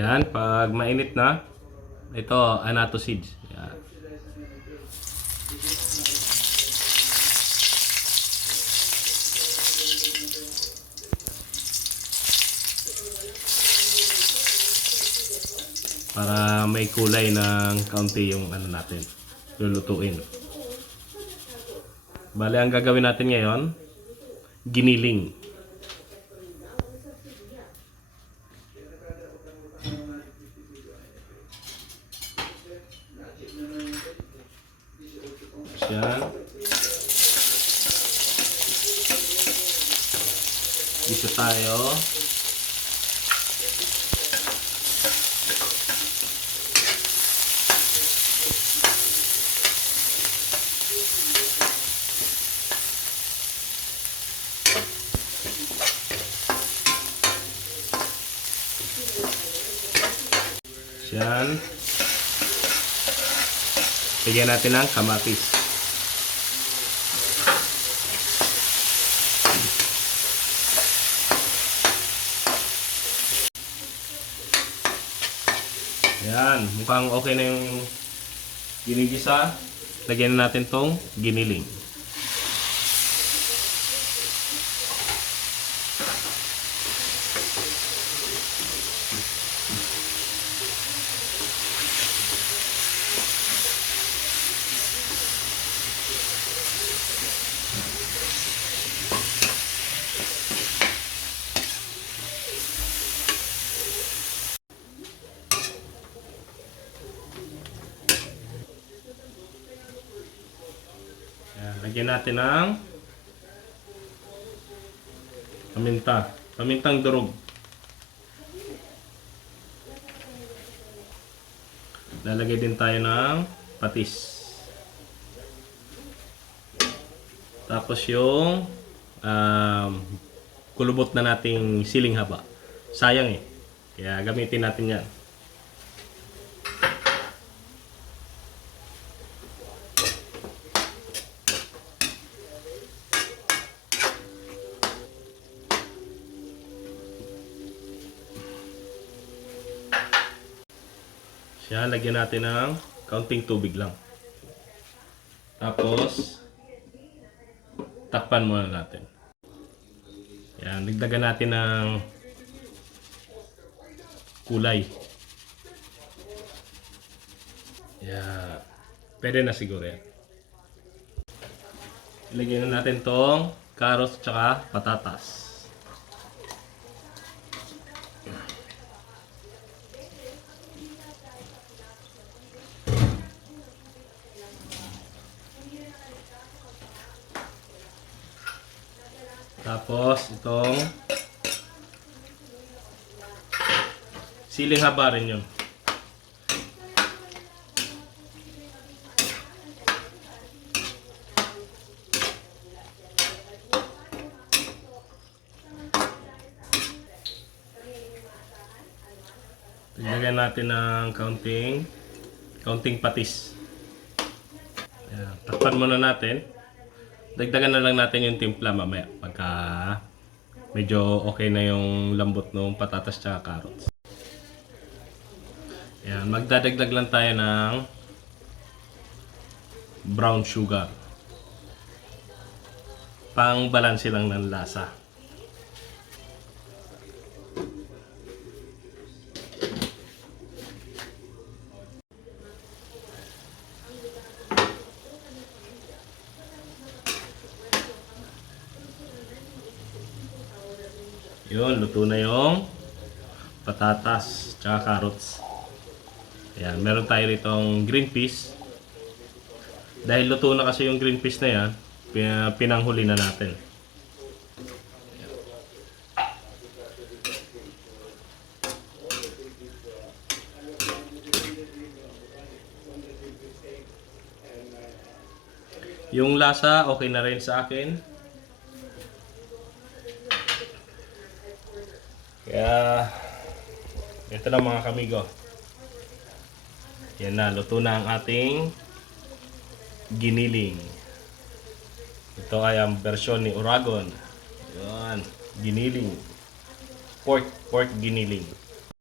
Yan, pag mainit na, ito, annatto seeds. Yan. Para may kulay ng kaunti yung ano natin, lulutuin. Bale, ang gagawin natin ngayon, giniling. Yan. Dito tayo. Yan. Bigyan natin ng kamatis. Yan. Mukhang okay na yung ginigisa. Lagyan na natin tong giniling. Lagyan natin ng paminta. Pamintang durog. Lalagay din tayo ng patis. Tapos yung kulubot na nating siling haba. Sayang eh. Kaya gamitin natin yan. Yan, lagyan natin ng kaunting tubig lang. Tapos, takpan muna natin. Yan, dagdagan natin ng kulay. Yan, pwede na siguro yan. Ilagyan na natin tong carrots at patatas. Tapos itong siling haba rin yun. Lagyan natin ng kaunting patis. Ayan, takpan muna natin. Dagdagan na lang natin yung timpla mamaya pagka medyo okay na yung lambot ng patatas at carrots. Ayan, magdadagdag lang tayo ng brown sugar. Pang balanse lang ng lasa. Yun, luto na yung patatas tsaka carrots. Ayan, meron tayo ritong green peas. Dahil luto na kasi yung green peas na yan, pinanghuli na natin. Yung lasa, okay na rin sa akin. Kaya, ito na mga kamigo. Yan na, luto na ang ating giniling. Ito ay ang version ni Uragon. Yan, giniling. Pork giniling.